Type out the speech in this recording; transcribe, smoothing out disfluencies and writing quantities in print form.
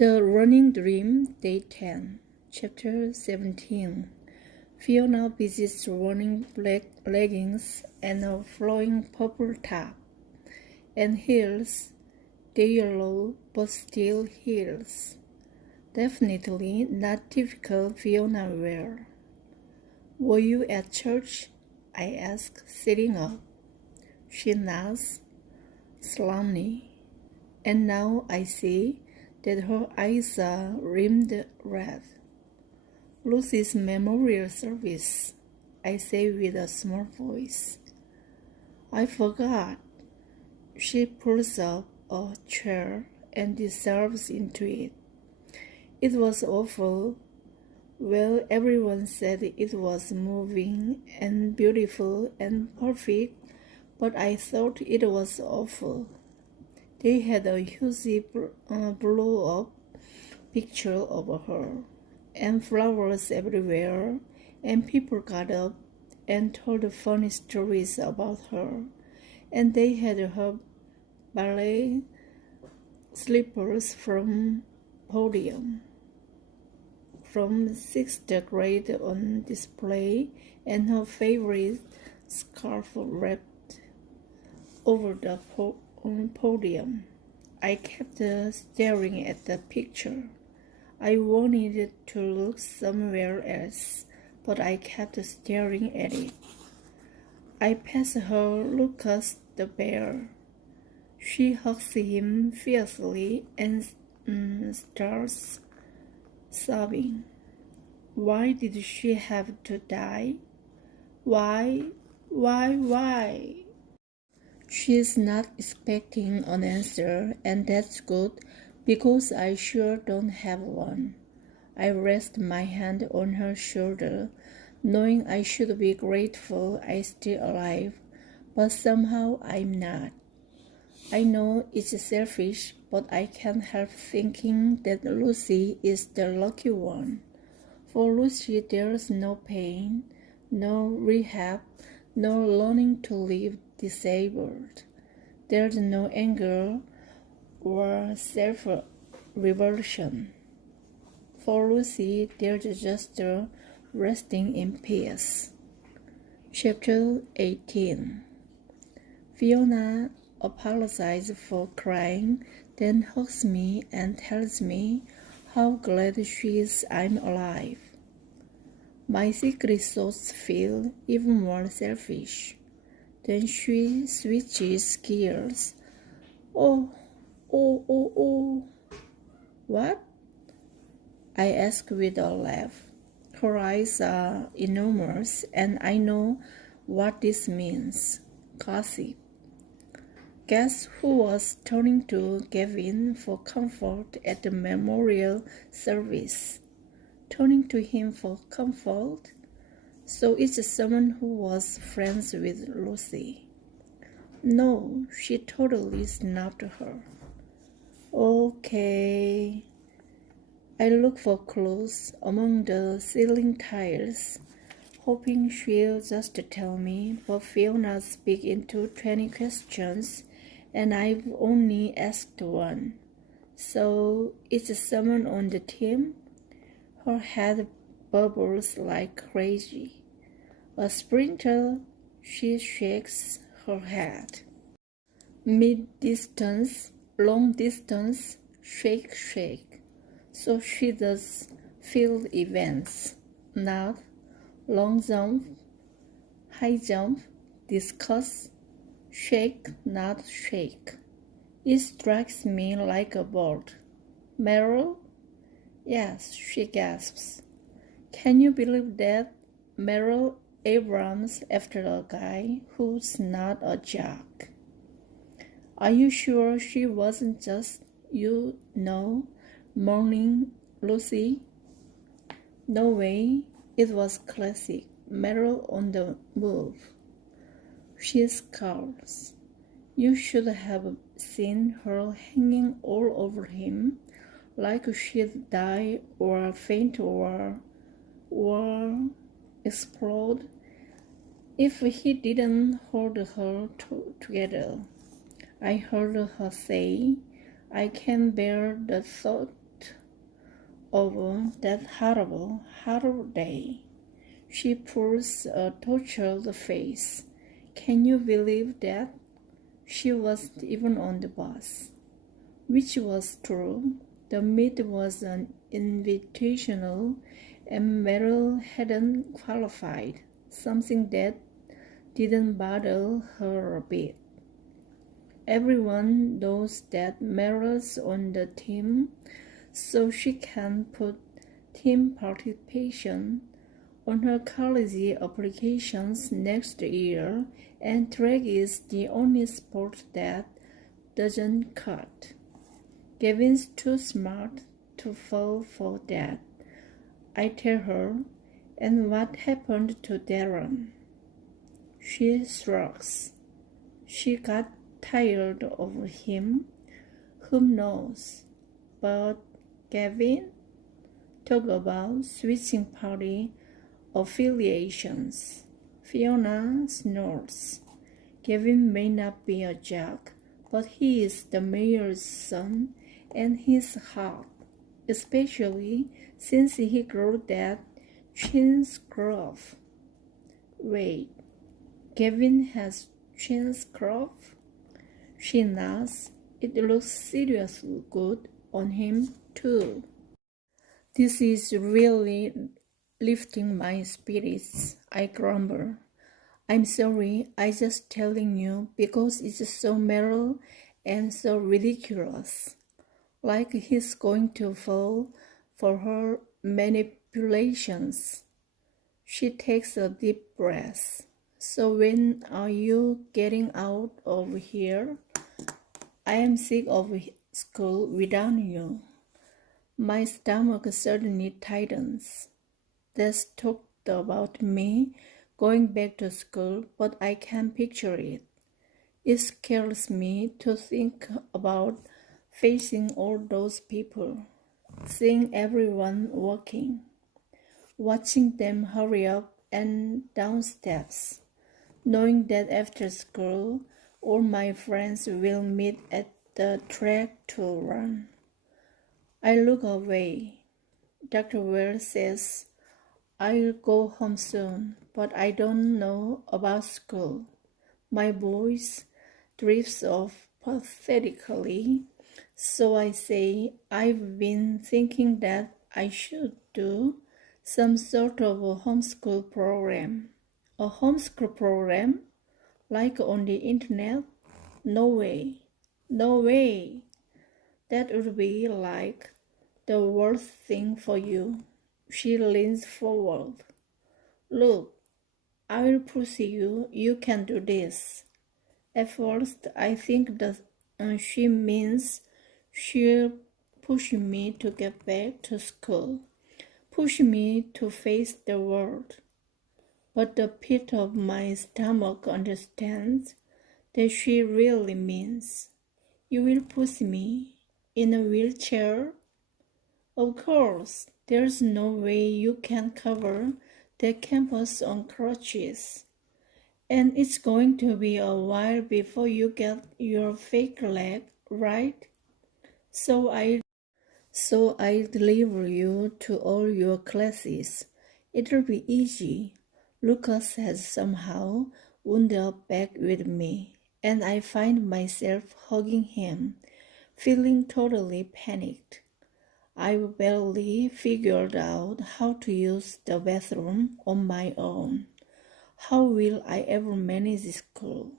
The Running Dream, Day 10, Chapter 17. Fiona visits running black leggings and a flowing purple top, and heels, the yellow but still heels. Definitely not typical Fiona wear. Were you at church? I ask, sitting up. She nods, solemnly, and now I see that her eyes are rimmed red. Lucy's memorial service, I say with a small voice. I forgot. She pulls up a chair and dissolves into it. It was awful. Well, everyone said it was moving and beautiful and perfect, but I thought it was awful. They had a huge blow-up picture of her, and flowers everywhere, and people got up and told funny stories about her, and they had her ballet slippers from sixth grade on display, and her favorite scarf wrapped over the podium. I kept staring at the picture. I wanted it to look somewhere else, but I kept staring at it. I pass her Lucas the bear. She hugs him fiercely and starts sobbing. Why did she have to die? Why? She's not expecting an answer, and that's good, because I sure don't have one. I rest my hand on her shoulder, knowing I should be grateful I'm still alive, but somehow I'm not. I know it's selfish, but I can't help thinking that Lucy is the lucky one. For Lucy, there's no pain, no rehab, no learning to live disabled. There's no anger or self-revulsion. For Lucy, there's just resting in peace. Chapter 18. Fiona apologizes for crying, then hugs me and tells me how glad she is I'm alive. My secret thoughts feel even more selfish. Then she switches gears. Oh. What? I ask with a laugh. Her eyes are enormous, and I know what this means. Gossip. Guess who was turning to Gavin for comfort at the memorial service? Turning to him for comfort? So it's someone who was friends with Lucy. No, she totally snapped her. Okay. I look for clues among the ceiling tiles, hoping she'll just tell me, but Fiona speaks into 20 questions, and I've only asked one. So it's someone on the team? Her head bubbles like crazy. A sprinter, she shakes her head. Mid-distance, long distance, shake. So she does field events, not long jump, high jump, discus, shake, not shake. It strikes me like a bolt. Meryl? Yes, she gasps. Can you believe that? Meryl Abrams after a guy who's not a jock. Are you sure she wasn't just, mourning Lucy? No way. It was classic. Meryl on the move. She scowls. You should have seen her hanging all over him, like she'd die or faint or explode if he didn't hold her together. I heard her say, I can bear the thought over that horrible day. She pulls a tortured face. Can you believe that? She wasn't even on the bus. Which was true. The meet was an invitational and Meryl hadn't qualified, something that didn't bother her a bit. Everyone knows that Meryl's on the team, so she can put team participation on her college applications next year, and track is the only sport that doesn't cut. Gavin's too smart to fall for that, I tell her. And what happened to Darren? She shrugs. She got tired of him. Who knows? But Gavin? Talk about switching party affiliations. Fiona snorts. Gavin may not be a jock, but he is the mayor's son, and he's hot, especially since he grew that chin scruff. Wait, Gavin has chin scruff? She nods. It looks seriously good on him, too. This is really lifting my spirits, I grumble. I'm sorry, I just telling you because it's so Meryl and so ridiculous. Like he's going to fall for her manipulations. She takes a deep breath. So when are you getting out of here? I am sick of school without you. My stomach suddenly tightens. That's talked about me going back to school, but I can't picture it. It scares me to think about facing all those people, seeing everyone walking, watching them hurry up and down steps, knowing that after school, all my friends will meet at the track to run. I look away. Dr. Wells says, I'll go home soon, but I don't know about school. My voice drifts off pathetically, so I say I've been thinking that I should do some sort of a homeschool program. A homeschool program? Like on the internet? No way. No way. That would be like the worst thing for you. She leans forward. Look, I will push you. You can do this. At first, I think that she means she'll push me to get back to school, push me to face the world. But the pit of my stomach understands that she really means, you will push me in a wheelchair? Of course, there's no way you can cover the campus on crutches. And it's going to be a while before you get your fake leg, right? So I deliver you to all your classes. It'll be easy. Lucas has somehow wound up back with me, and I find myself hugging him, feeling totally panicked. I barely figured out how to use the bathroom on my own. How will I ever manage school?